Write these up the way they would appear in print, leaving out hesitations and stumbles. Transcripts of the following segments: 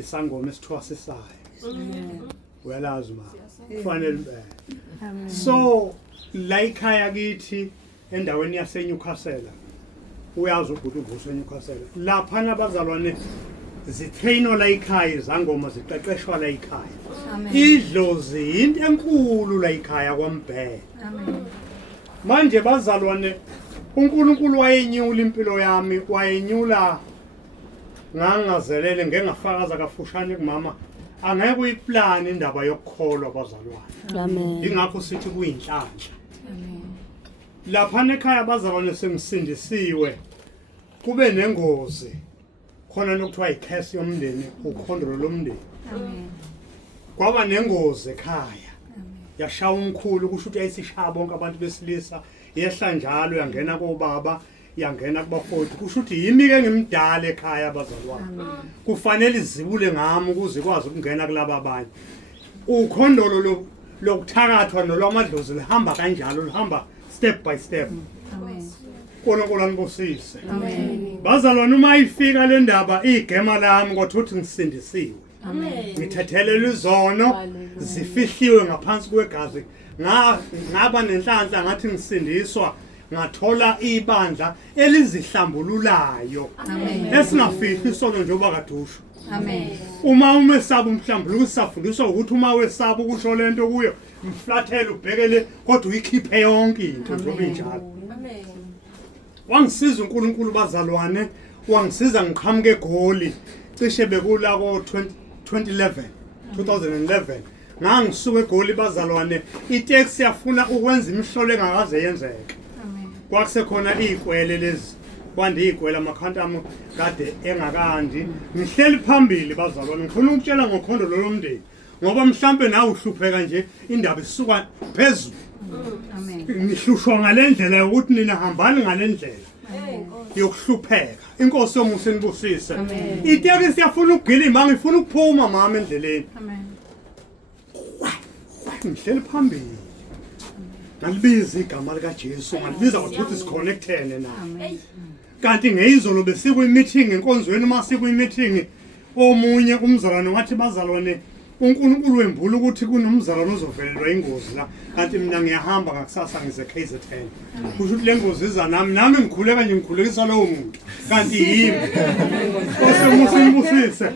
isangoma esithwasisayo uyalazi ma kufanele so la ikhaya kithi endaweni yaseNewcastle uyazi ukuthi uvuso eNewcastle lapha nabazalwane zitrainwa la ikhaya izangoma ziqeqeshwa la ikhaya idlozi into enkulu la ikhaya kwaMbhele manje bazalwane uNkulunkulu wayenyula impilo yami wayenyula ngangazelele ngengafakaza kafushane kumama angeke uyiplan indaba yokukholwa bazalwane Amen. ingakho sithi kuyinhlanhla lapha ekhaya bazalwane sengisindisiwe kube nengozi khona nokuthiwa ikhesi yomndeni ukhondolo lomndeni kwaba nengozi ekhaya yashaya umkhulu kusho ukuthi ayisishaya bonke abantu besilisa yehla njalo yangena kobaba yangena kubafowethu kusho ukuthi yimi ke ngimdala ekhaya abazalwane kufanele izibule ngami ukuze ikwazi ukungena kulabo abanye ukhondolo lokuthakathwa nolwamadlozi lihamba kanjalo lihamba step by step uNkulunkulu anibusise bazalwane uma ifika le ndaba igema lami kwathuthi ngisindisiwe ngithethelele izono zifihliwe ngaphansi kwegazi ngaba nenhlanhla ngathi ngisindiswa ngathola ibandla elizihlambululayo esingafihli isono njengoba kadusho uma umesaba umhlambuluko sisafundiswa ukuthi uma wesaba ukusho lento kuyo mflathele ubhekele kodwa uyikhiphe yonke into njengoba injalo wangisiza uNkulunkulu bazalwane wangisiza ngiqhamuke eGoli cishe bekula ko 2011 ngangisuka eGoli bazalwane itaxi yafuna ukwenza imihlolo engakaze yenzeke kwakusekhona izikwele lezi kwande izikwele amakhanta ami kade engakandi ngihleli phambili bazalwane ngifuna ukutshela ngokhondolo lomndeni ngoba mhlambe nawe uhlupheka nje indaba isuka phezulu ngihlushwa ngalendlela ukuthi nina hambani ngalendlela yokuhlupheka inkosi yomusa inibusise itaxi siyafuna ukugilima ngifuna ukuphuma mama endleleni ngihleli phambili ngalibiza igama lika Jesu ngalibiza ukuthi siconnectene naye kanti ngeyizolo besikwi meeting enkonzweni masikwi meeting omunye umzalwane wathi bazalwane uNkulunkulu wembula ukuthi kunomzalwane ozovelelwa ingozi la kanti mina ngiyahamba ngakusasa ngize KZN kusho ukuthi lengozi iza nami ngikhuleka nje ngikhulekisa lowo muntu kanti yimi osemusibusise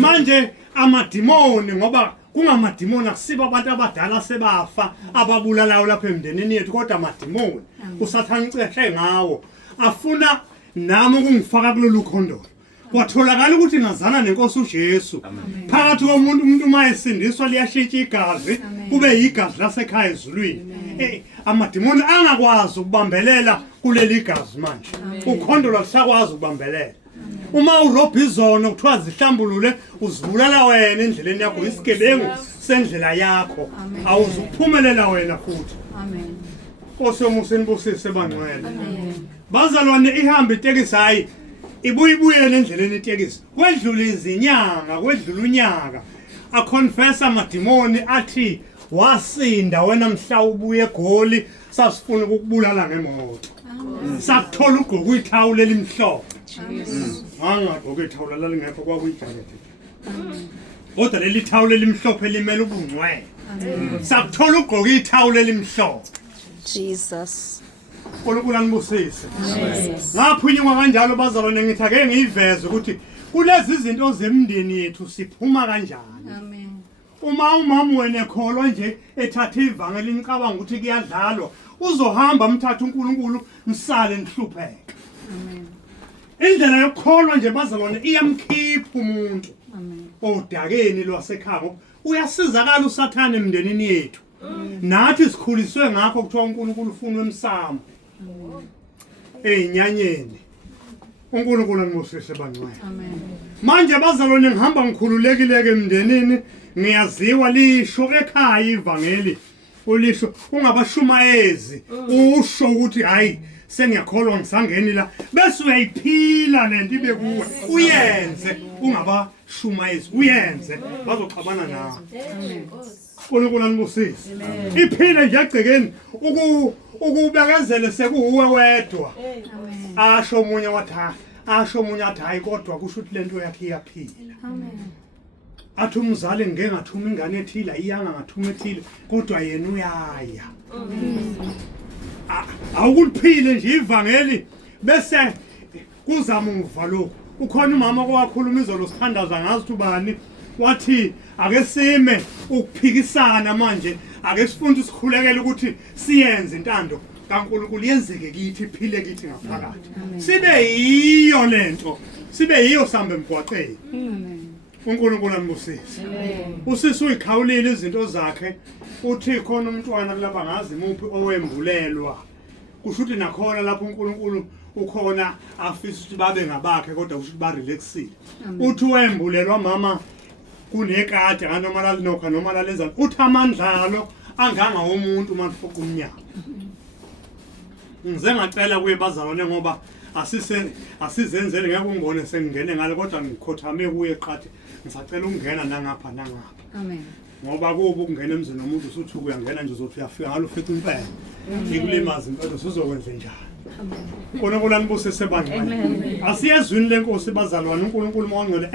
manje amadimoni ngoba kungamadimoni akusiba abantu abadala sebafa ababulalayo lapha emndenini yethu kodwa amadimoni usathana iceshe ngawo afuna nami ukungifaka kulolu khondolo kwatholakala ukuthi ngazana nenkosi uJesu phakathi komuntu uma esindiswa liyashintsha igazi kube yigazi lasekhaya ezulwini amadimoni angakwazi ukubambelela kuleli gazi manje ukhondolo alisakwazi ukubambelela uma urobha izono kuthiwa zihlambulule uzibulala wena endleleni yakho isigebengu sendlela yakho awuzuphumelela wena futhi amen osomusa inibusise bangcwele bazalwane ihamba itekisi hayi ibuyibuyele endleleni itekisi kwedlula izinyanga kwedlula unyaka aconfessa amadimoni athi wasinda wena mhla ubuye eGoli sasifuna ukukubulala ngemoto sakuthola ugqoka ithawula elimhlophe angagqoka ithawula lalingekho kwakuyijaketi kodwa leli thawula elimhlophe limele ubungcwele sakuthola ugqoka ithawula elimhlophe Jesus uNkulunkulu anibusise ngaphunywa kanjalo bazalwane ngithi ake ngiyiveze ukuthi kulezi izinto zemndeni yethu siphuma kanjani amen uma umama wena ekholwa nje ethatha ivangeli nicabanga ukuthi kuyadlalwa uzohamba umthatha uNkulunkulu msale nihlupheke amen indlela yokukholwa nje bazalwane iyamkhipha umuntu amen odakeni lwasekhaya uyasizakala usathane emndenini yethu nathi sikhuliswe ngakho kuthiwa uNkulunkulu ufuna emsamo enyanyeni uNkulunkulu anibusise bangcwele amen manje bazalwane ngihamba ngikhululekile ke emndenini ngiyaziwa lisho ekhaya ivangeli ulisho ungabashumayezi usho ukuthi hayi sengiyakholwa ngisangeni la bese uyayiphila lento ibe kuwe uyenze ungabashumayezi uyenze bazoxabana nawe uNkulunkulu anibusise iphile nje egcekeni ukubekezele sekuwe wedwa asho omunye wathi hayi kodwa kusho ukuthi lento yakhe iyaphila amen athi umzali ngeke ngathuma ingane ethile iyanga ngathuma ethile kodwa yena uyaya awukuliphile nje ivangeli bese kuzamuva lo ukhona umama owakhuluma izolo sithandaza ngazi ubani wathi ake sime ukuphikisana manje ake sifunde isikhulekele ukuthi siyenze intando kaNkulunkulu yenzeke kithi iphile kithi ngaphakathi sibe yiyo lento sibe yiyo samba emgwaqeni uNkulunkulu ambusise usisi uyikhawulile izinto zakhe uthi khona umntwana kulapha ngazi muphi owembulelwa kusho ukuthi nakhona lapho uNkulunkulu ukhona afisa ukuthi babe ngabakhe kodwa kusho ukuthi ba relaxile uthi wembulelwa mama kunekade noma lalinokha noma lalenzani uthi amandlalo anganga womuntu manifuqa umnyaka ngize ngacela kuye bazalwane ngoba asizenzele ngeke ungibone sengingene ngale kodwa ngikhothame kuye qhathi ngisacela ukungena nangapha Amen. ngoba kuba ukungena emzini womuntu usuthi uyangena nje uzothi uyafika ngalo ufica impela ngikulimaza impela sizokwenza njani uNkulunkulu anibusise bandla asiyezwini lenkosi bazalwane uNkulunkulu mawongcwele